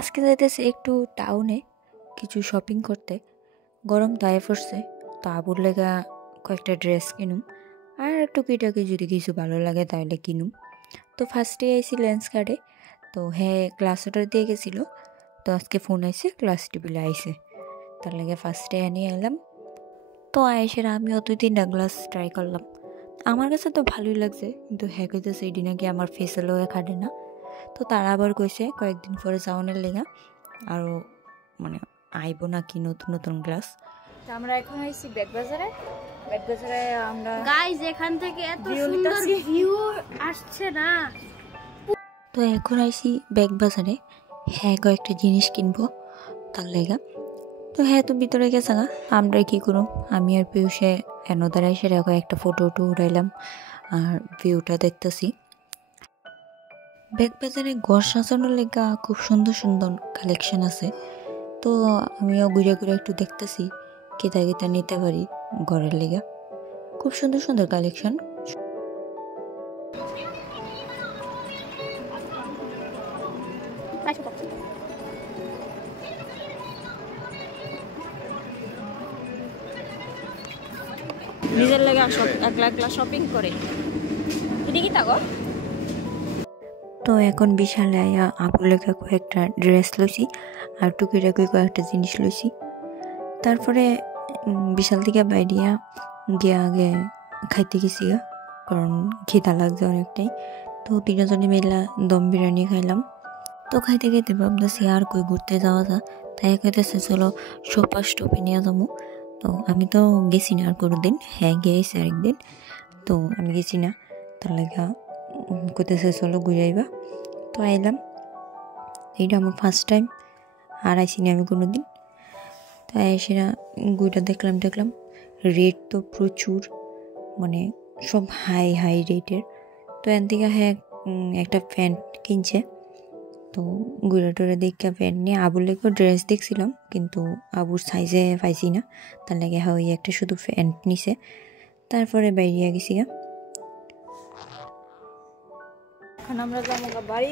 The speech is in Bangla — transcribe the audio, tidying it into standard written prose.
আজকে যাইতেছে একটু টাউনে কিছু শপিং করতে। গরম তাই পড়ছে, তো আবুর লেগা কয়েকটা ড্রেস কিনুম আর টুকিটাকি যদি কিছু ভালো লাগে তাহলে কিনুম। তো ফার্স্টে আইসি লেন্স কার্ডে, তো হ্যাঁ ক্লাস অর্ডার দিয়ে গেছিলো, তো আজকে ফোন আইসে ক্লাস টেবিলে আইসে, তার লাগে ফার্স্টে নিয়ে এলাম। তো আয়েসের আমিও 2-3টা গ্লাস ট্রাই করলাম, আমার কাছে তো ভালোই লাগছে, কিন্তু হ্যাঁ কইতেছে এটি নাকি আমার ফেসেলও খাটে না। তো তারা আবার কইছে কয়েকদিন পরে যাওয়ানের লেগা আরও মানে আইব নাকি নতুন নতুন গ্লাস। তো আমরা এখন আইছি ব্যাগবাজারে। ব্যাগবাজারে আমরা গাইস এখান থেকে এত সুন্দর ভিউ আসছে না। তো এখন আইছি ব্যাগবাজারে, হ্যাঁ কয়েকটা জিনিস কিনবো তার লেগা। তো হ্যাঁ তো ভিতরে গেছে না, আমরা কি করুম, আমি আর পিউষে এনদার এসে একটা ফটো উঠাইলাম আর ভিউটা দেখতেছি। ব্যাগবাজারে ঘর সাজানোর লেগা খুব সুন্দর সুন্দর কালেকশন আছে, তো আমিও ঘুরে ঘুরে একটু দেখতেছি কেতা কেতা নিতে পারি ঘরের লেগা। খুব সুন্দর সুন্দর কালেকশন। নিজের লেগে একলা একলা শপিং করে এদিকে তাগো। তো এখন বিশাল আয়া আপুর লেগে কয়েকটা ড্রেস লইছি আর টুকিটাকি কয়েকটা জিনিস লইছি। তারপরে বিশাল থেকে বাইরিয়া গিয়ে আগে খাইতে গেছি, কারণ খিদা লাগছে অনেকটাই। তো তিনজনে মিলা দম বিরিয়ানি খাইলাম। তো খাইতে খাইতে ভাবতেছি আর কই ঘুরতে যাওয়া যা, তাই খাইতেছে চলো সোপা স্টপে নিয়ে যাবো। তো আমি তো গেছি না আর কোনো দিন, হ্যাঁ গিয়েছি আরেকদিন, তো আমি গেছি না, তার লেগা কইতেছে চলো ঘুরে আইবা। তো আইলাম, এইটা আমার ফার্স্ট টাইম, আর আইসি না আমি কোনো দিন। তাই এসে না গুইটা দেখলাম রেট তো প্রচুর, মানে সব হাই হাই রেটের। তো এর থেকে হ্যাঁ একটা প্যান্ট কিনছে, তো ঘুরে টুরে দেখে প্যান্ট নিয়ে আবুর লেগেও ড্রেস দেখছিলাম, কিন্তু আবুর সাইজে পাইছি না, তার লাগে হ্যাঁ ওই একটা শুধু প্যান্ট নিছে। তারপরে বাইরে গেছি। এখন আমরা যাবো বাড়ি।